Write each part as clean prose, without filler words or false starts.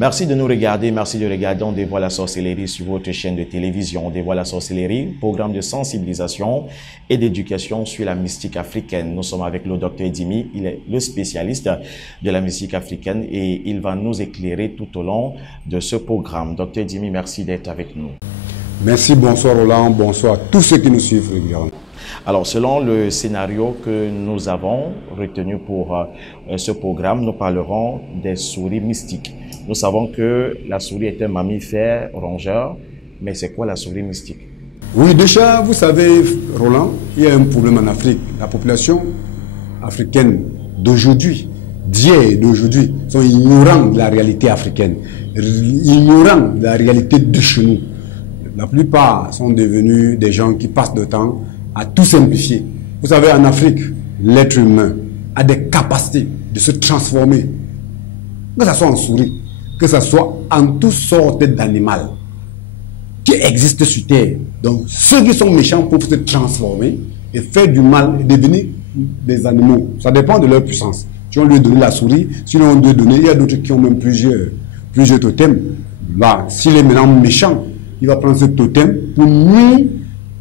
Merci de nous regarder, merci de regarder On dévoile la sorcellerie sur votre chaîne de télévision. On dévoile la sorcellerie, programme de sensibilisation et d'éducation sur la mystique africaine. Nous sommes avec le docteur Dimi, il est le spécialiste de la mystique africaine et il va nous éclairer tout au long de ce programme. Docteur Dimi, merci d'être avec nous. Merci, bonsoir Roland, bonsoir à tous ceux qui nous suivent régulièrement. Alors, selon le scénario que nous avons retenu pour ce programme, nous parlerons des souris mystiques. Nous savons que la souris est un mammifère rongeur, mais c'est quoi la souris mystique? Oui, déjà, vous savez, Roland, il y a un problème en Afrique. La population africaine d'aujourd'hui, d'hier et d'aujourd'hui, sont ignorants de la réalité africaine, ignorants de la réalité de chez nous. La plupart sont devenus des gens qui passent le temps à tout simplifier. Vous savez, en Afrique, l'être humain a des capacités de se transformer, que ce soit en souris, que ce soit en toutes sortes d'animaux qui existent sur Terre. Donc, ceux qui sont méchants peuvent se transformer et faire du mal et devenir des animaux. Ça dépend de leur puissance. Si on lui donne la souris, sinon on lui donne, il y a d'autres qui ont même plusieurs totems. Là, s'il est maintenant méchant, il va prendre ce totem pour nuire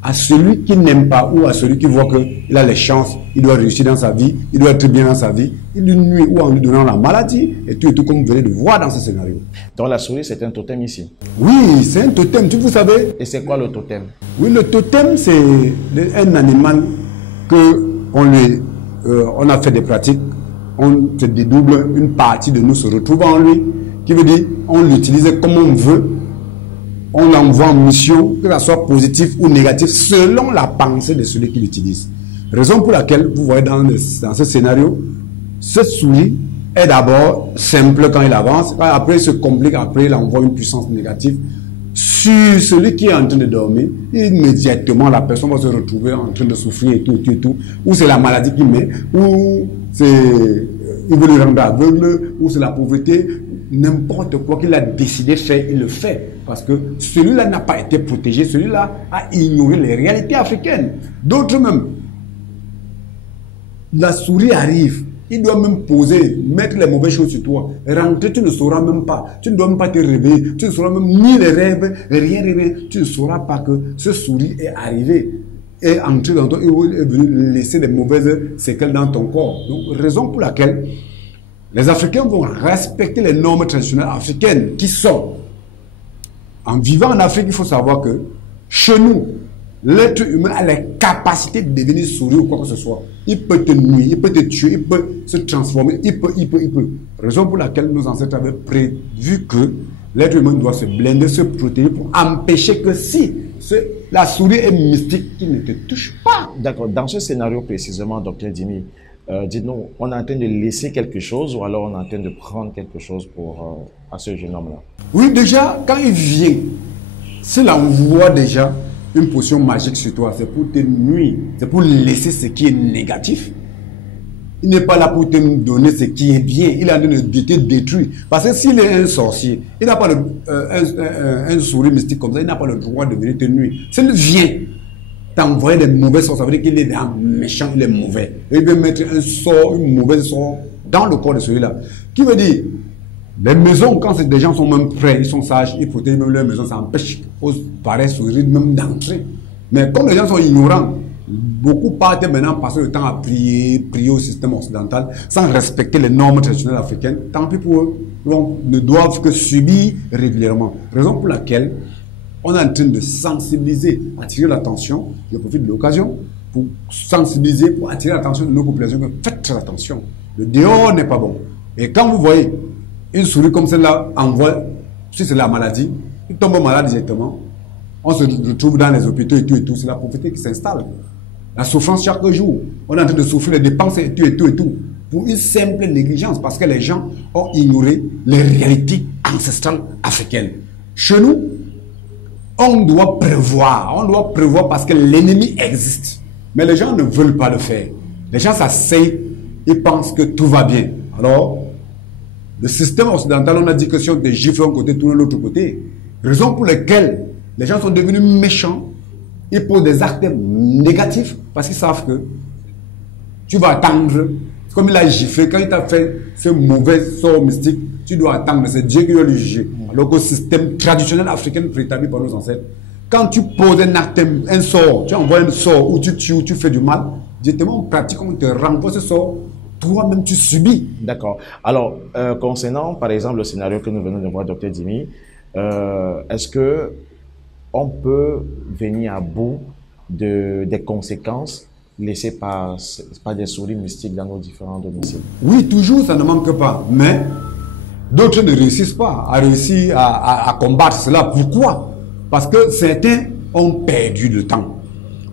à celui qui n'aime pas ou à celui qui voit qu'il a les chances, il doit réussir dans sa vie, il doit être bien dans sa vie, il lui nuit ou en lui donnant la maladie et tout comme vous venez de voir dans ce scénario. Donc la souris, c'est un totem ici? Oui, c'est un totem, vous savez. Et c'est quoi le totem? Oui, le totem, c'est un animal on a fait des pratiques, on se dédouble, une partie de nous se retrouve en lui, qui veut dire on l'utilise comme on veut. On l'envoie en mission, que ce soit positif ou négatif, selon la pensée de celui qui l'utilise. Raison pour laquelle, vous voyez dans ce scénario, cette souris est d'abord simple quand il avance, après il se complique, après il envoie une puissance négative sur celui qui est en train de dormir. Immédiatement, la personne va se retrouver en train de souffrir et tout. Ou c'est la maladie qui met, ou il veut le rendre aveugle, ou c'est la pauvreté. N'importe quoi qu'il a décidé de faire, il le fait. Parce que celui-là n'a pas été protégé, celui-là a ignoré les réalités africaines. D'autres même. La souris arrive, il doit même poser, mettre les mauvaises choses sur toi. Rentrer, tu ne sauras même pas. Tu ne dois même pas te réveiller. Tu ne sauras même ni les rêves, rien. Tu ne sauras pas que ce souris est arrivé, est entré dans toi et est venu laisser des mauvaises séquelles dans ton corps. Donc, raison pour laquelle les Africains vont respecter les normes traditionnelles africaines qui sont. En vivant en Afrique, il faut savoir que chez nous, l'être humain a les capacités de devenir souris ou quoi que ce soit. Il peut te nuire, il peut te tuer, il peut se transformer, il peut. Raison pour laquelle nos ancêtres avaient prévu que l'être humain doit se blinder, se protéger pour empêcher que si la souris est mystique, qu'il ne te touche pas. D'accord. Dans ce scénario précisément, docteur Dimi, dites-nous, on est en train de laisser quelque chose ou alors on est en train de prendre quelque chose à ce jeune homme-là? Oui, déjà, quand il vient, s'il envoie déjà une potion magique sur toi, c'est pour te nuire, c'est pour laisser ce qui est négatif. Il n'est pas là pour te donner ce qui est bien, il est en train de te détruire. Parce que s'il est un sorcier, il n'a pas un souris mystique comme ça, il n'a pas le droit de venir te nuire. S'il vient t'envoyer des mauvais sorts, ça veut dire qu'il est méchant, il est mauvais. Et il veut mettre un sort, une mauvaise sort dans le corps de celui-là. Qui veut dire, les maisons, quand des gens sont même prêts, ils sont sages, ils protègent même leur maison, ça empêche aux pareils souris même d'entrer. Mais comme les gens sont ignorants, beaucoup partent maintenant passer le temps à prier au système occidental, sans respecter les normes traditionnelles africaines. Tant pis pour eux, ils ne doivent que subir régulièrement. Raison pour laquelle on est en train de sensibiliser, attirer l'attention. Je profite de l'occasion pour sensibiliser, pour attirer l'attention de nos populations. Faites très attention. Le dehors n'est pas bon. Et quand vous voyez une souris comme celle-là envoie, si c'est la maladie, il tombe malade directement. On se retrouve dans les hôpitaux et tout. C'est la pauvreté qui s'installe. La souffrance chaque jour. On est en train de souffrir les dépenses et tout. Pour une simple négligence, parce que les gens ont ignoré les réalités ancestrales africaines. Chez nous, on doit prévoir parce que l'ennemi existe. Mais les gens ne veulent pas le faire. Les gens s'asseyent, ils pensent que tout va bien. Alors, le système occidental, on a dit que si on te gifle d'un côté, tout de l'autre côté. Raison pour laquelle les gens sont devenus méchants. Ils posent des actes négatifs parce qu'ils savent que tu vas attendre. Comme il a giflé, quand il t'a fait ce mauvais sort mystique, tu dois attendre, c'est Dieu qui doit le juger. Alors qu'au système traditionnel africain préétabli par nos ancêtres, quand tu poses un acte, un sort, tu envoies un sort où tu tues, où tu fais du mal, directement en pratique, on te renvoie ce sort, toi-même tu subis. D'accord. Alors, concernant par exemple le scénario que nous venons de voir, Dr Dimi, est-ce que on peut venir à bout des conséquences laissées par des souris mystiques dans nos différents domiciles? Oui, toujours, ça ne manque pas. Mais d'autres ne réussissent pas à combattre cela. Pourquoi? Parce que certains ont perdu le temps.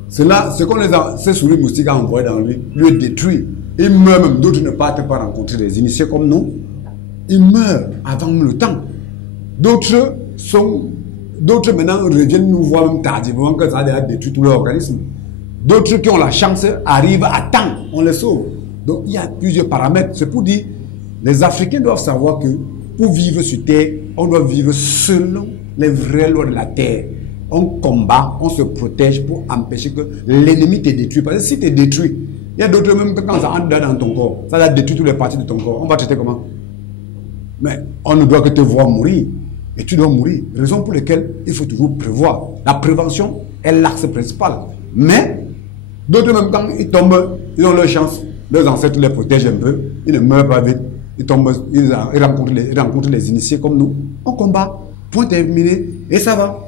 Cela, ce qu'on ces souris moustiques a envoyé dans lui, lui détruit. Ils meurent même. D'autres ne partent pas rencontrer des initiés comme nous. Ils meurent avant le temps. D'autres maintenant reviennent nous voir même tardivement que ça a déjà détruit tout leur organisme. D'autres qui ont la chance arrivent à temps, on les sauve. Donc il y a plusieurs paramètres. C'est pour dire, les Africains doivent savoir que pour vivre sur Terre, on doit vivre selon les vraies lois de la Terre. On combat, on se protège pour empêcher que l'ennemi te détruise. Parce que si tu es détruit, il y a d'autres même que quand ça entre dans ton corps, ça va détruire toutes les parties de ton corps. On va traiter comment? Mais on ne doit que te voir mourir. Et tu dois mourir. Raison pour laquelle il faut toujours prévoir. La prévention est l'axe principal. Mais d'autres même quand ils tombent, ils ont leur chance. Leurs ancêtres les protègent un peu. Ils ne meurent pas vite. Ils tombent, ils rencontrent les initiés comme nous. On combat. Point terminé. Et ça va.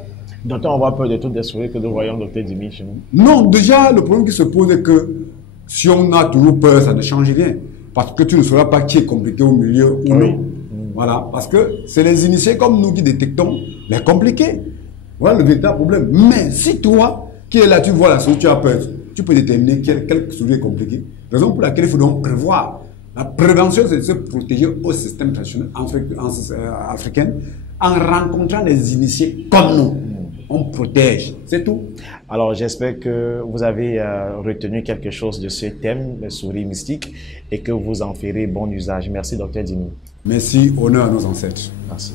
Docteur, on voit peur de toutes les souris que nous voyons, Dr Dimi, chez nous. Non, déjà, le problème qui se pose est que si on a toujours peur, ça ne change rien. Parce que tu ne sauras pas qui est compliqué au milieu ou non. Voilà, parce que c'est les initiés comme nous qui détectons les compliqués. Voilà le véritable problème. Mais si toi, qui es là, tu vois la souris, tu as peur, tu peux déterminer quelle souris est compliquée. Raison pour laquelle il faut donc prévoir. La prévention, c'est de se protéger au système traditionnel africain en rencontrant les initiés comme nous. On protège, c'est tout. Alors, j'espère que vous avez retenu quelque chose de ce thème, les souris mystiques, et que vous en ferez bon usage. Merci, Dr Dimi. Merci, honneur à nos ancêtres. Merci.